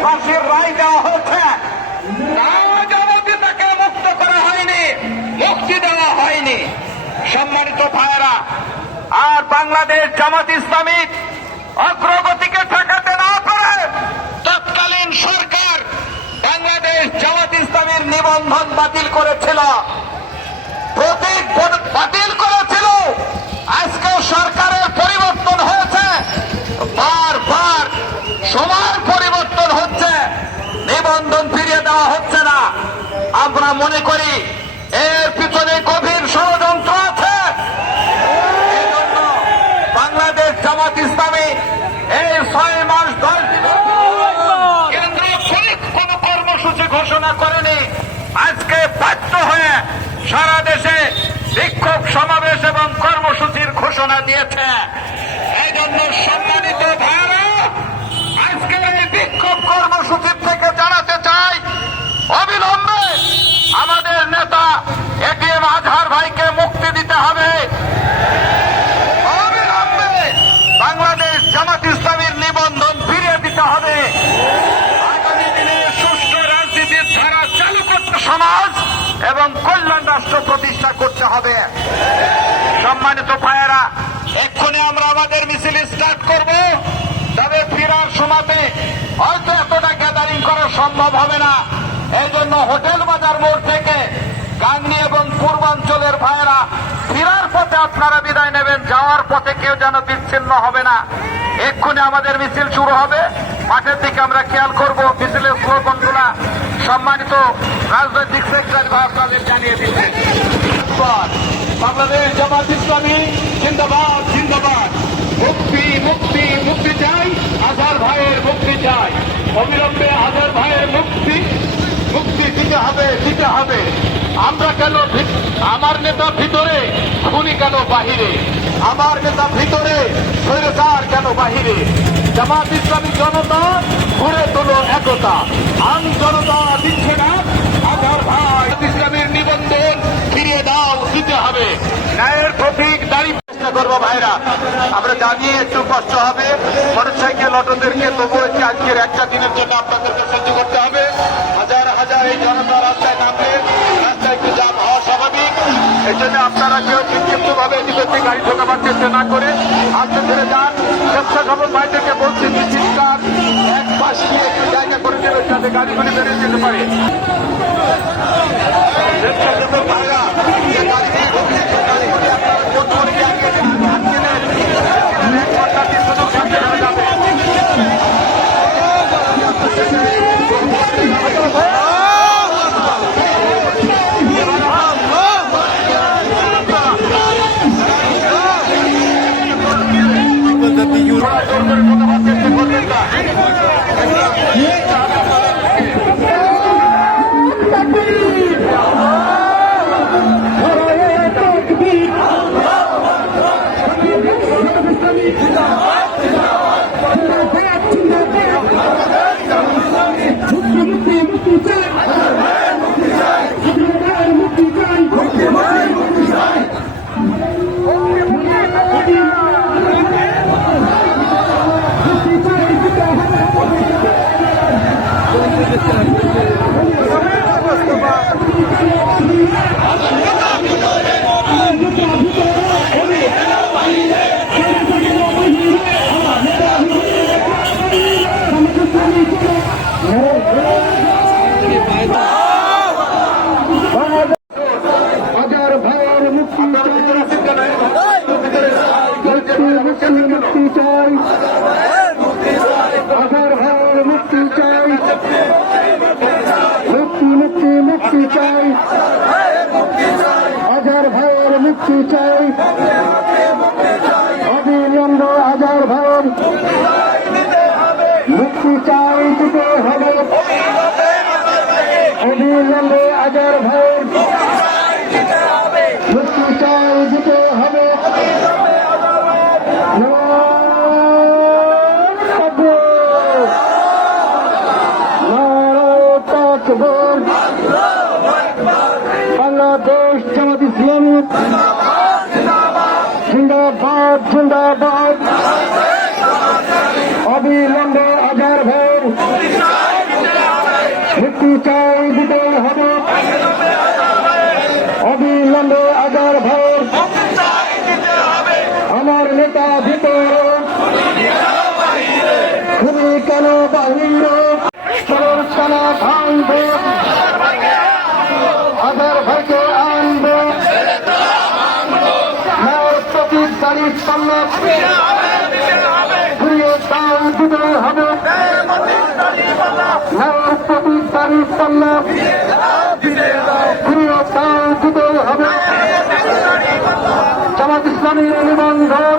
ফাঁসির রায় দেওয়া হয়েছে। তাকে মুক্ত করা হয়নি, মুক্তি দেওয়া হয়নি। সম্মানিত ভাইয়েরা, আর বাংলাদেশ জামাত ইসলামী অগ্রগতিকে ঠেকাতে না পারে, তৎকালীন সরকার বাংলাদেশ জামাত ইসলামের নিবন্ধন বাতিল করেছিল। প্রতীক বাতিল করেছিল। আজকে সরকারের পরিবর্তন হয়েছে। বারবার সময় পরিবর্তন হচ্ছে নিবন্ধন ফিরিয়ে দেওয়া হচ্ছে না আমরা মনে করি এর পিছনে গভীর ষড়যন্ত্র আছে। বাংলাদেশ জামাত ইসলামী এই ছয় মাস দশ কোন কর্মসূচি ঘোষণা করেনি। আজকে বাধ্য হয়ে সারা দেশে বিক্ষোভ সমাবেশ এবং কর্মসূচির ঘোষণা দিয়েছে। এই জন্য সম্মানিত ভাইরা আজকের এই বিক্ষোভ কর্মসূচির থেকে জানাতে চাই, অবিলম্বে নেতা এটিএম আজহার ভাইকে মুক্তি দিতে হবে। বাংলাদেশ জামাত ইসলামের নিবন্ধন ফিরিয়ে দিতে হবে। আগামী দিনে সুষ্ঠু রাজনীতির ধারা চালু করতে সমাজ এবং কল্যাণ রাষ্ট্র প্রতিষ্ঠা করতে হবে। সম্মানিত ভাইয়েরা, এক্ষুনি আমরা আমাদের মিছিল স্টার্ট করব। তবে ফেরার সময়তে হয়তো এতটা গ্যাদারিং করা সম্ভব হবে না। এই জন্য হোটেল বাজার মোড় থেকে গাংনি এবং পূর্বাঞ্চলের ভাইয়েরা, ফেরার পথে আপনারা বিদায় নেবেন, যাওয়ার পথে কেউ যেন বিচ্ছিন্ন হবে না। এক্ষুনি আমাদের মিছিল শুরু হবে। মাঠের দিকে আমরা খেয়াল করব, মিছিলের স্লোগানগুলা। সম্মানিত রাজনৈতিক সেক্রেটারি আপনাদের জানিয়ে দিচ্ছেন বাংলাদেশ জামাত ইসলামী জিন্দাবাদ জিন্দাবাদ। মুক্তি মুক্তি মুক্তি চাই আজার ভাইয়ের মুক্তি চাই। অবিলম্বে আজার ভাইয়ের মুক্তি মুক্তি দিতে হবে দিতে হবে। আমরা কেন আমার নেতা ভিতরে, খুনি কেন বাহিরে? আমার নেতা ভিতরে স্বৈরচার কেন বাহিরে? জামাত ইসলামী জনতা ঘুরে তোলো একতা। আম জনতা দিচ্ছে না আমার ভাই ইসলামের নিবন্ধন ফিরিয়ে দাও, দিতে হবে। ন্যায়ের প্রতীক দাঁড়িয়ে চেষ্টা করব ভাইরা। আমরা জানি একটু কষ্ট হবে। মোটরসাইকেল, অটোদেরকে তবুও আজকের একটা দিনের জন্য আপনাদেরকে সহ্য করতে হবে। হাজার হাজার এই জনতা রাস্তায় নামবে রাস্তায় একটু জাম হওয়া স্বাভাবিক এই আপনারা কেউ বিক্ষিপ্ত ভাবে এদিকে গাড়ি ঢোকাবার চেষ্টা না করে আস্তে ধরে যান। স্বেচ্ছাসেবক ভাইদেরকে বলছি, চিৎকার, এক পাশ দিয়ে একটু জায়গা করে দেবে যাতে গাড়িগুলি বেরিয়ে যেতে পারে। স্বেচ্ছাসেবক ভাইরা যে গাড়ি দিয়ে ঢুকছে, সেই গাড়িগুলি আপনারা জোর করে আটকে আটকে নেন। এক ঘণ্টার সুযোগ থাকতে হয়ে যাবে জোর করে কথা বলতে চেষ্টা করবেন না হাজার ভাইয়ের মুক্তি আপনারা ভিতরে আছেন কেন? ভিতরে মুক্তি মুক্তি চাই হাজার ভাইয়ের মুক্তি চাই মুক্তি মুক্তি চাই। আজার ভাইয়ের মুক্তি চাই। অবিলম্ব আজার ভাইয়ের মুক্তি চাই, দিতে হবে। অবিলম্বে আজার ভাইয়ের জামাত ইসলামী। জিন্দাবাদ জিন্দাবাদ অবিলম্বে আধার ভোর। মুক্তি চাই দিতে হবে। অবিলম্বে আধার ভোর। পাকিস্তানি সাম্রাজ্যকে ফিরিয়ে তাও দিতে হবে। পাকিস্তানি সাম্রাজ্য ফিরিয়ে তাও দিতে হবে। জামাত ইসলামী নিবন্ধন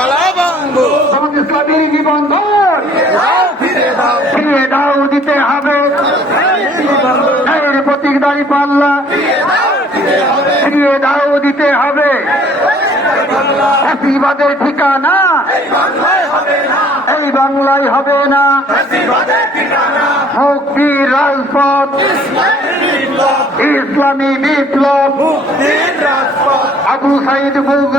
তালা জীবন দিতে হবে। প্রতীক পাল্লা। দিতে হবে। ঠিকানা। এই বাংলায় হবে না। মুক্তির রাজপথ। ইসলামী বিপ্লব। আবু সাইদ মুগ্ধ